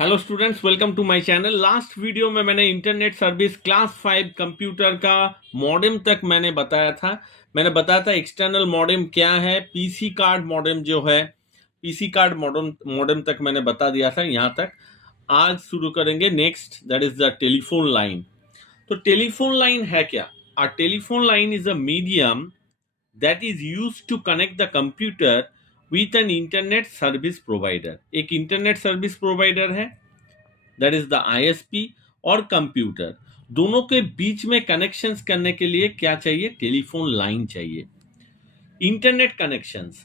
Hello students, welcome to my channel. Last video में मैंने internet service class 5 computer का modem तक मैंने बताया था। एक्सटर्नल मॉडेम क्या है, पीसी कार्ड मॉडेम जो है, पीसी कार्ड मॉडेम तक मैंने बता दिया था। यहाँ तक आज शुरू करेंगे next, that is the telephone line. तो टेलीफोन लाइन है क्या? A telephone line is a medium that is used to connect the computer with an internet service provider। एक इंटरनेट सर्विस प्रोवाइडर है, दैट इज द आईएसपी, और computer दोनों के बीच में connections करने के लिए क्या चाहिए? टेलीफोन लाइन चाहिए। Internet connections,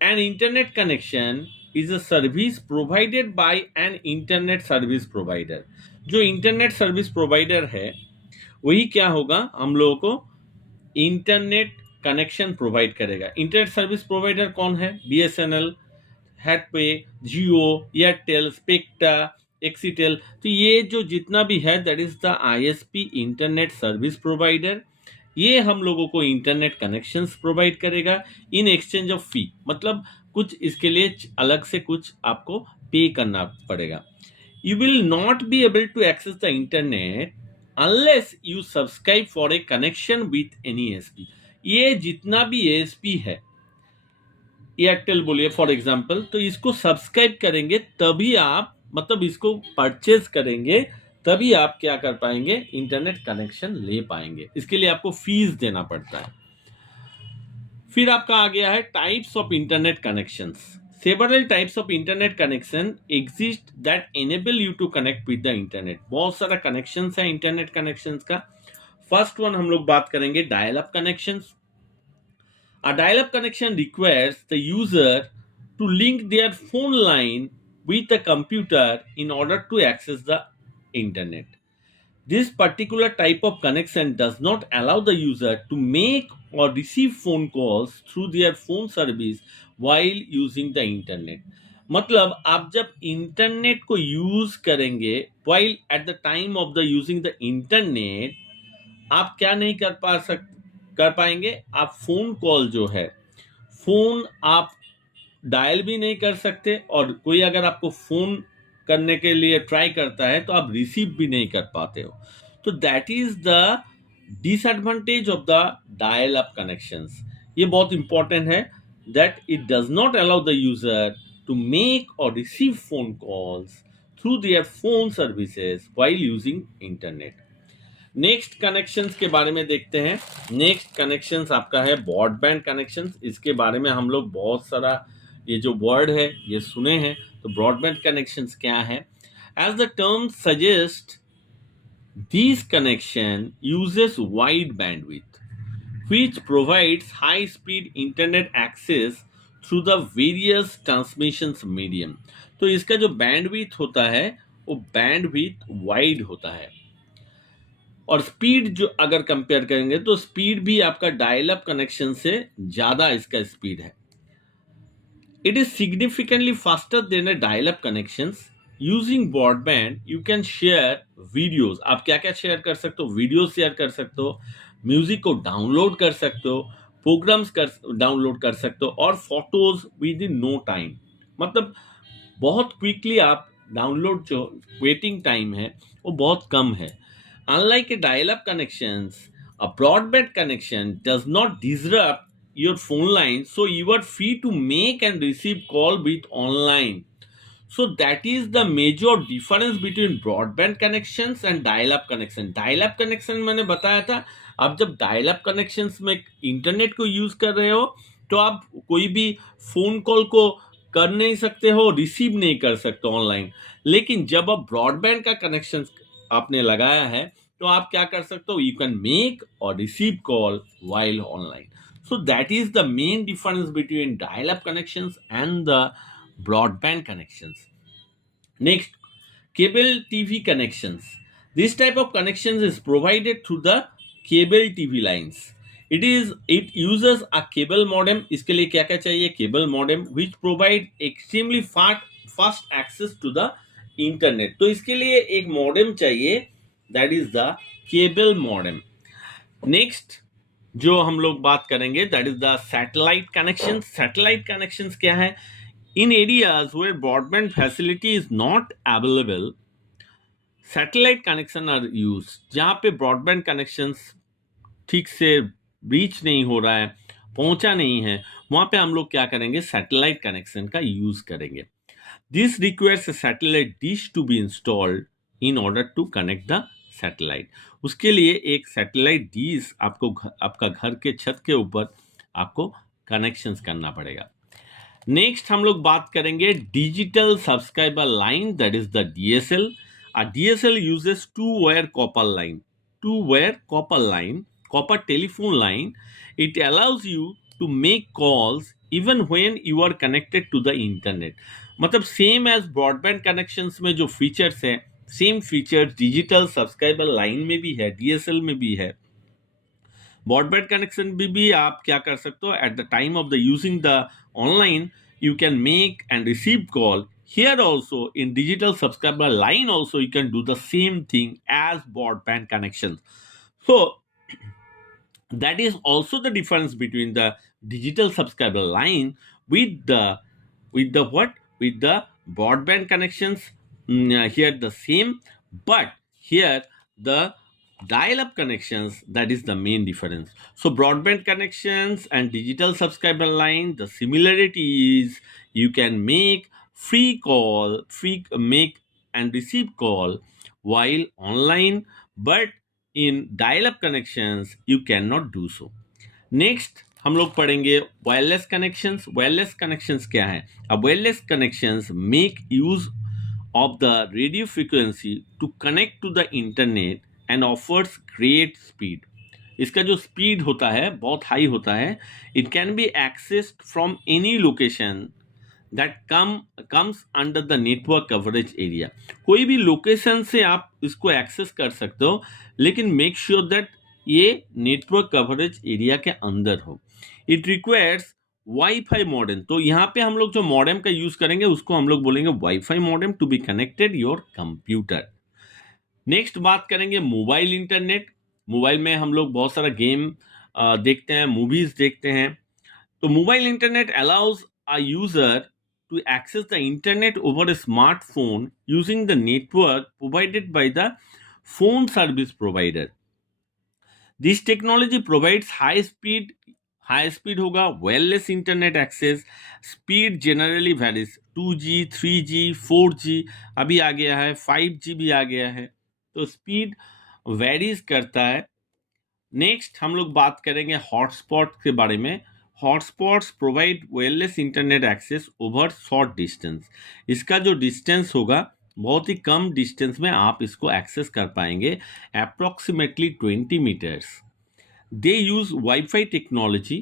an internet connection is a service provided by an internet service provider. जो इंटरनेट सर्विस प्रोवाइडर है वही क्या होगा, हम लोगों को इंटरनेट कनेक्शन प्रोवाइड करेगा। इंटरनेट सर्विस प्रोवाइडर कौन है? बीएसएनएल, हैथवे, जियो, एयरटेल, स्पेक्ट्रा, एक्सीटेल। तो ये जो जितना भी है that is the ISP, internet service provider. ये हम लोगों को इंटरनेट कनेक्शंस प्रोवाइड करेगा इन एक्सचेंज ऑफ फी, मतलब कुछ इसके लिए अलग से कुछ आपको पे करना पड़ेगा। You will not be able to access the internet unless you subscribe for a connection with any ASP. ये जितना भी एएसपी है, एयरटेल बोलिए फॉर एग्जांपल, तो इसको सब्सक्राइब करेंगे तभी आप, मतलब इसको परचेज करेंगे तभी आप क्या कर पाएंगे? इंटरनेट कनेक्शन ले पाएंगे। इसके लिए आपको फीस देना पड़ता है। फिर आपका आ गया है types of internet connections. Several types of internet connection exist that enable you to connect with the internet. बहुत सारा कनेक्शंस है इंटरनेट कनेक्शंस का। फर्स्ट वन हम लोग बात करेंगे dial up connections. A dial-up connection requires the user to link their phone line with a computer in order to access the internet. This particular type of connection does not allow the user to make or receive phone calls through their phone service while using the internet. मतलब आप जब internet को use करेंगे, while at the time of the using the internet, आप क्या नहीं कर पाएंगे? आप फोन कॉल जो है, फोन आप डायल भी नहीं कर सकते, और कोई अगर आपको फोन करने के लिए ट्राई करता है तो आप रिसीव भी नहीं कर पाते हो। तो that is the disadvantage of the dial up connections. ये बहुत इंपॉर्टेंट है, that it does not allow the user to make और receive phone calls through their phone services while using internet. Next connections के बारे में देखते हैं। Next connections आपका है ब्रॉडबैंड कनेक्शंस। इसके बारे में हम लोग बहुत सारा ये जो वर्ड है ये सुने हैं। तो ब्रॉडबैंड कनेक्शंस क्या है? As the term suggest, this connection uses wide bandwidth which provides high speed internet access through the various transmissions medium। तो इसका जो बैंडविड्थ होता है वो बैंडविड्थ वाइड होता है, और स्पीड जो अगर कंपेयर करेंगे तो स्पीड भी आपका डायल अप कनेक्शन से ज्यादा इसका स्पीड है। It is significantly faster than a dial up connections. Using broadband you can share videos. आप क्या क्या शेयर कर सकते हो? वीडियो शेयर कर सकते हो, म्यूजिक को डाउनलोड कर सकते हो, प्रोग्राम्स डाउनलोड कर सकते हो, और photos within no time. मतलब बहुत क्विकली आप डाउनलोड, जो वेटिंग टाइम है वो बहुत कम है। Unlike a dial-up connections, a broadband connection does not disrupt your phone line, so you are free to make and receive call with online. So that is the major difference between broadband connections and dial-up connection। dial-up connection मैंने बताया था, आप जब dial-up connections में internet को use कर रहे हो तो आप कोई भी फोन कॉल को कर नहीं सकते हो, रिसीव नहीं कर सकते ऑनलाइन। लेकिन जब आप ब्रॉडबैंड का कनेक्शन आपने लगाया है तो आप क्या कर सकते हो? यू कैन मेक और receive call while online. So that is the main difference between dial up connections and the broadband connections. Next, cable TV connections. This type of connections is provided through the cable TV lines. It uses a cable modem. इसके लिए क्या क्या चाहिए? Cable modem which provide extremely fast access to the internet. तो इसके लिए एक modem चाहिए, that is the cable modem. Next जो हम लोग बात करेंगे that is the satellite connection. Satellite connection क्या है? In areas where broadband facility is not available, satellite connection are use, जहाँ पे ब्रॉडबैंड कनेक्शंस ठीक से रीच नहीं हो रहा है, पहुंचा नहीं है, वहां पे हम लोग क्या करेंगे, सैटेलाइट कनेक्शन का यूज करेंगे. This requires a satellite dish to be installed in order to connect the satellite. उसके लिए एक सैटेलाइट डिश आपको आपका घर के छत के ऊपर आपको कनेक्शंस करना पड़ेगा. नेक्स्ट हम लोग बात करेंगे digital subscriber line, that is the DSL. A DSL uses two-wire copper line. Two-wire copper line, copper telephone line. It allows you to make calls even when you are connected to the internet. मतलब same as broadband connections में जो features हैं, same features digital subscriber line में भी है, DSL में भी है. ब्रॉडबैंड कनेक्शन भी आप क्या कर सकते हो, at the time of the using the online you can make and receive call. Here also in digital subscriber line also you can do the same thing as broadband connections. So that is also the difference between the digital subscriber line with the what, with the broadband connections. Here the same, but here the dial-up connections, that is the main difference. So broadband connections and digital subscriber line, the similarity is you can make make and receive call while online, but in dial-up connections you cannot do so. Next हम लोग पढ़ेंगे wireless connections. Wireless connections क्या है? अब wireless connections make use of the radio frequency to connect to the internet and offers great speed. इसका जो speed होता है बहुत हाई होता है. It can be accessed from any location that comes under the network coverage area. कोई भी location से आप इसको एक्सेस कर सकते हो, लेकिन मेक श्योर दैट ये नेटवर्क कवरेज एरिया के अंदर हो. It requires wifi modem. तो यहाँ पे हम लोग जो मॉडेम का यूज करेंगे उसको हम लोग बोलेंगे WiFi modem to be connected your computer. Next बात करेंगे मोबाइल इंटरनेट. मोबाइल में हम लोग बहुत सारा गेम देखते हैं, मूवीज देखते हैं. तो mobile internet allows a user to access the internet over a smartphone using the network provided by the phone service provider. This technology provides high speed होगा, wireless internet access. Speed generally varies, 2G, 3G, 4G अभी आ गया है, 5G भी आ गया है. तो speed varies करता है. नेक्स्ट हम लोग बात करेंगे हॉटस्पॉट के बारे में. Hotspots provide wireless internet access over short distance. इसका जो डिस्टेंस होगा बहुत ही कम डिस्टेंस में आप इसको एक्सेस कर पाएंगे, approximately 20 metres. They use WiFi technology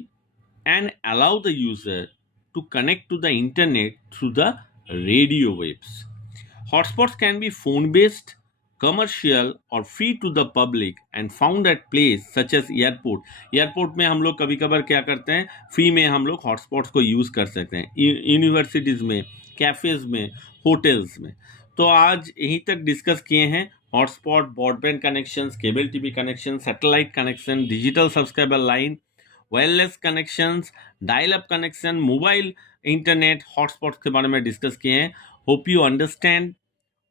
and allow the user to connect to the internet through the radio waves. Hotspots can be phone based, commercial or free to the public and found at place such as airport. Airport में हम लोग कभी कभार क्या करते हैं, free में हम लोग हॉटस्पॉट्स को यूज़ कर सकते हैं, यूनिवर्सिटीज़ में, कैफ़ेज़ में, होटल्स में. तो आज यहीं तक डिस्कस किए हैं hotspot, broadband connections, cable TV connection, satellite connection, digital subscriber line, wireless connections, dial up connection, mobile internet, hotspots के बारे में डिस्कस किए हैं. Hope you understand,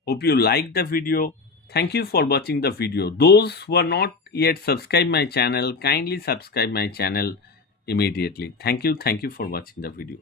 hope you like the video. Thank you for watching the video. Those who are not yet subscribed my channel, kindly subscribe my channel immediately. Thank you for watching the video.